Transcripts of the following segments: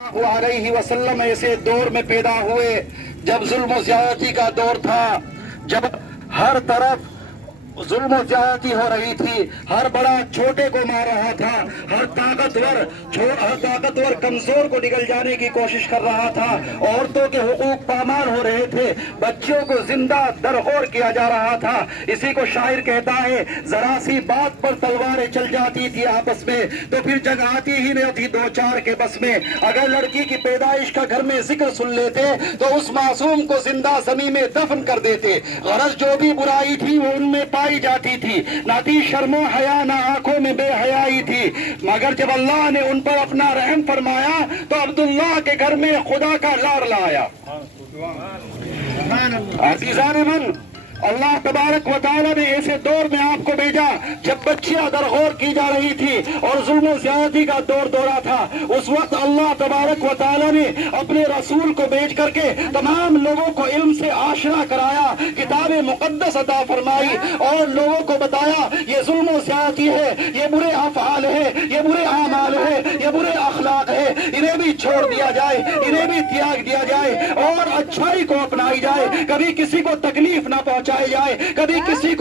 علیہ وسلم ایسے دور میں پیدا ہوئے جب ظلم و زیادتی کا دور تھا، جب ہر طرف ظلم و زیادتی ہو رہی تھی، ہر بڑا چھوٹے کو مار رہا تھا، ہر طاقتور کمزور کو نگل جانے کی کوشش کر رہا تھا، عورتوں کے حقوق پامال ہو رہے تھے، بچوں کو زندہ درغور کیا جا رہا تھا۔ اسی کو شاعر کہتا ہے، ذرا سی بات پر تلواریں چل جاتی تھی آپس میں تو پھر جنگ آتی ہی نہیں تھی دو چار کے بس میں۔ اگر لڑکی کی پیدائش کا گھر میں ذکر سن لیتے تو اس معصوم کو زندہ زمین میں دفن کر دیتے۔ غرض جو بھی برائی تھی وہ ان میں پائی جاتی تھی، نہ تھی شرم و حیا نہ آنکھوں میں بے حیائی تھی، مگر جب اللہ نے ان پر اپنا رحم فرمایا تو عبداللہ کے گھر میں خدا کا لاڑلا آیا۔ عزیزان من، اللہ تبارک و تعالیٰ نے ایسے دور میں آپ کو بھیجا جب بچیاں درغور کی جا رہی تھی اور ظلم و زیادتی کا دور دورہ تھا۔ اس وقت اللہ تبارک و تعالیٰ نے اپنے رسول کو بھیج کر کے تمام لوگوں کو علم سے آشنا کرایا، کتاب مقدس عطا فرمائی اور لوگوں کو بتایا یہ ظلم و زیادتی ہے، یہ برے افعال ہے، یہ برے اعمال ہے، یہ برے اخلاق ہے، انہیں بھی چھوڑ دیا جائے، انہیں بھی تیاگ دیا جائے اور اچھائی کو اپنائی جائے، کبھی کسی کو تکلیف نہ پہنچائی جائے، کبھی کسی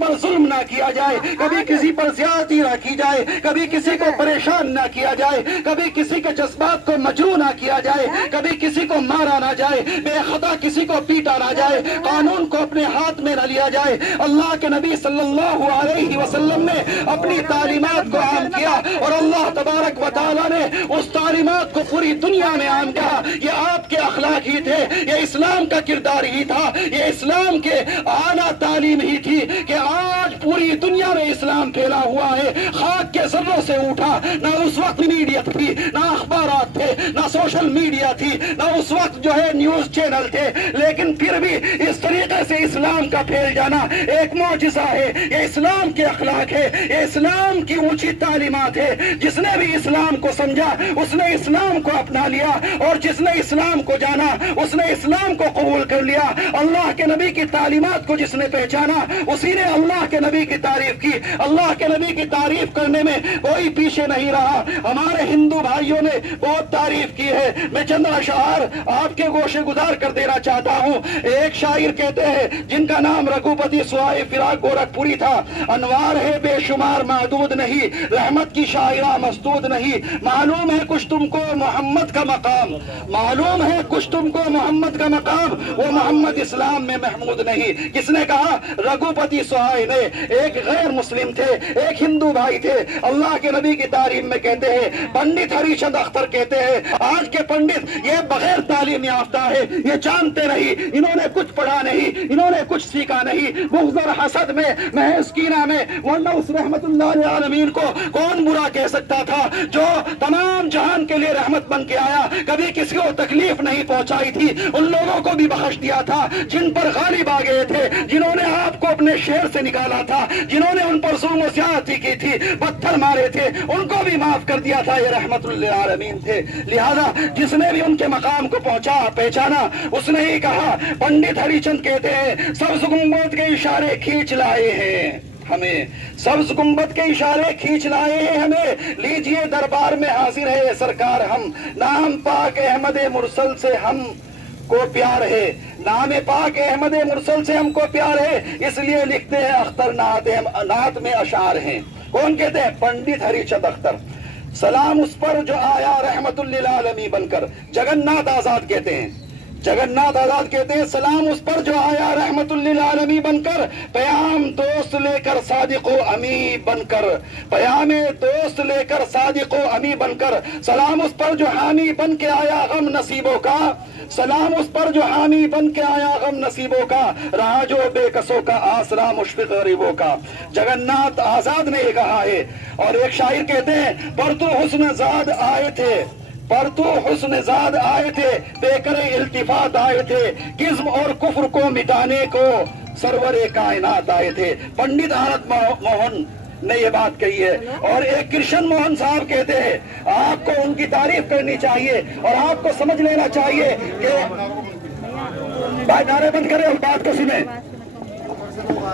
پر ظلم نہ کیا جائے، کبھی کسی پر زیادتی نہ کی جائے، کبھی کسی کو پریشان نہ کیا جائے، کبھی کسی کے جذبات کو مجروح نہ کیا جائے، کبھی کسی کو مارا نہ جائے، بے خطا کسی کو پیٹا نہ جائے، قانون کو اپنے ہاتھ میں نہ لیا جائے۔ اللہ کے نبی صلی اللہ علیہ وسلم نے اپنی تعلیمات کو عام کیا اور اللہ تبارک و تعالیٰ نے اس تعلیمات کو پوری دنیا میں عام کیا۔ یہ آپ کے اخلاق ہی تھے، یہ اسلام کا کردار ہی تھا، یہ اسلام کے اعلیٰ تعلیم ہی تھی کہ آج پوری دنیا میں اسلام پھیلا ہوا ہے۔ خاک کے ذروں سے اٹھا، نہ اس وقت میڈیا تھی، نہ اخبارات تھے، نہ سوشل میڈیا تھی، نہ اس وقت جو ہے نیوز چینل تھے، لیکن پھر بھی اس طریقے سے اسلام کا پھیل جانا ایک معجزہ ہے۔ یہ اسلام کے اخلاق ہے، یہ اسلام کی اونچی تعلیمات ہے۔ جس نے بھی اسلام کو سمجھا اس نے اسلام کو اپنا لیا، اور جس نے اسلام کو جانا اس نے اسلام کو قبول کر لیا۔ اللہ کے نبی کی تعلیمات کو جس نے پہچانا اسی نے اللہ کے نبی کی تعریف کی۔ اللہ کے نبی کی تعریف کرنے میں کوئی پیچھے نہیں رہا۔ ہمارے ہندو بھائیوں نے بہت تعریف کی ہے، میں چند اشعار آپ کے گوشے گزار کر دینا چاہتا ہوں۔ ایک شاعر کہتے ہیں جن کا نام رگھوپتی سوائے فراق گورکھپوری تھا، انوار ہے بے شمار محدود نہیں، رحمت کی شاعرہ مسدود نہیں، معلوم ہے کچھ تم کو محمد کا مقام، معلوم ہے کچھ تم کو محمد کا مقام، وہ محمد اسلام میں محمود نہیں۔ کس نے کہا؟ رگھوپتی سوائے نے۔ ایک غیر مسلم تھے، ایک ہندو بھائی تھے، اللہ کے نبی کی تعریف میں کہتے ہیں، پنڈت ہری چند اختر کہتے ہیں آج کے پنڈت یہ بغیر تعلیم یافتہ ہے، یہ جانتے نہیں، انہوں نے کچھ پڑھا نہیں، انہوں نے کچھ سیکھا نہیں، بغض اور حسد میں محض کینہ میں، ورنہ اس رحمت اللہ عالمین کو کون برا کہہ سکتا تھا جو تمام جہان کے لیے رحمت بن کے آیا، کبھی کسی کو تکلیف نہیں پہنچائی تھی، ان لوگوں کو بھی بخش دیا تھا جن پر غالب آ گئے تھے، جنہوں نے آپ کو اپنے شہر سے نکالا تھا، جنہوں نے ان پر ظلم و زیادتی کی تھی، پتھر مارے تھے، ان کو بھی معاف کر دیا تھا، یہ رحمت للعالمین تھے۔ لہذا جس نے بھی ان کے مقام کو پہچانا اس نے ہی کہا، پنڈت ہری چند کہتے ہیں سبز گنبد کے اشارے کھینچ لائے ہیں ہمیں، سبز گنبد کے اشارے کھینچ لائے ہیں ہمیں، لیجئے دربار میں حاضر ہے سرکار ہم، نام پاک احمد مرسل سے ہم کو پیار ہے، نام پاک احمد مرسل سے ہم کو پیار ہے، اس لیے لکھتے ہیں اختر نعت میں اشعار ہیں۔ کون کہتے ہیں؟ پنڈت ہری چند اختر۔ سلام اس پر جو آیا رحمت للعالمین بن کر، جگن ناتھ آزاد کہتے ہیں، جگن ناتھ آزاد کہتے ہیں سلام اس پر جو آیا رحمت للعالمین بن کر، پیام دوست لے کر صادق و امی بن کر، پیام دوست لے کر صادق و امی بن کر، سلام اس پر جو حامی بن کے آیا غم نصیبوں کا، سلام اس پر جو حامی بن کے آیا غم نصیبوں کا، رہا جو بے کسوں کا آسرا مشفق غریبوں کا۔ جگن ناتھ آزاد نے یہ کہا ہے۔ اور ایک شاعر کہتے ہیں پر تو حسن زاد آئے تھے، پر تو حسن زاد آئے تھے، بے کرے التفات آئے تھے، کذب اور کفر کو مٹانے کو سرور کائنات آئے تھے۔ پنڈت آنند موہن نے یہ بات کہی ہے۔ اور ایک کرشن موہن صاحب کہتے ہیں آپ کو ان کی تعریف کرنی چاہیے اور آپ کو سمجھ لینا چاہیے کہ بھائی نعرے بند کرے اور بات کو سنیں،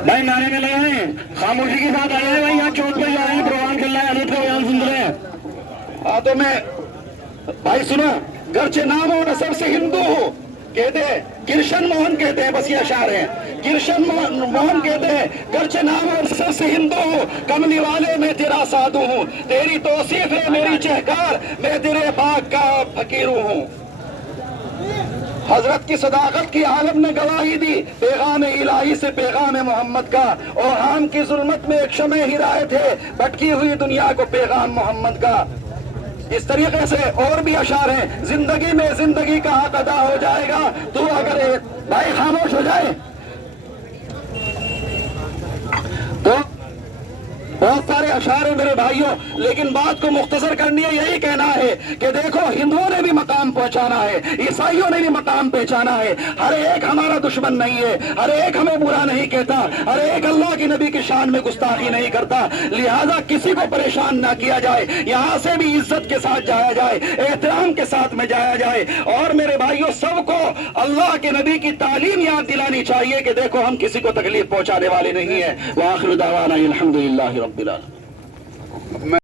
بھائی نعرے میں لگے ہیں، خاموشی کے ساتھ آئے ہیں، بھائی یہاں چوٹ پہ جا رہے ہیں، پروگرام چل رہا ہے، انوٹ کا بیان سن رہے ہیں۔ ہاں تو میں بھائی سنو، گرچہ نام و نسب سے ہندو ہو، کہتے ہیں کرشن موہن کہتے ہیں، بس یہ اشعار ہیں، کرشن موہن کہتے ہیں گرچہ نام و نسب سے ہندو ہوں، کملی والے میں تیرا سادھو ہوں، تیری توصیف ہے میری چہکار، میں تیرے باغ کا فقیر ہوں۔ حضرت کی صداقت کی عالم نے گواہی دی، پیغام الہی سے پیغام محمد کا، اور عام کی ظلمت میں ایک شمع ہدایت ہے، بھٹکی ہوئی دنیا کو پیغام محمد کا۔ اس طریقے سے اور بھی اشعار ہیں، زندگی میں زندگی کا حق ادا ہو جائے گا تو اگر بھائی خاموش ہو جائے تو بہت سارے اشعار ہیں میرے بھائیوں، لیکن بات کو مختصر کرنی ہے، یہی کہنا ہے کہ دیکھو ہندوؤں نے بھی مقام پہنچانا ہے، عیسائیوں نے بھی مقام پہنچانا ہے، ہر ایک ہمارا دشمن نہیں ہے، ہر ایک ہمیں برا نہیں کہتا، ہر ایک اللہ کی نبی کی شان میں گستاخی نہیں کرتا، لہذا کسی کو پریشان نہ کیا جائے، یہاں سے بھی عزت کے ساتھ جایا جائے، احترام کے ساتھ میں جایا جائے، اور میرے بھائیوں سب کو اللہ کے نبی کی تعلیم یاد دلانی چاہیے کہ دیکھو ہم کسی کو تکلیف پہنچانے والے نہیں ہیں۔ وآخر دعوانا الحمدللہ رب العالمین۔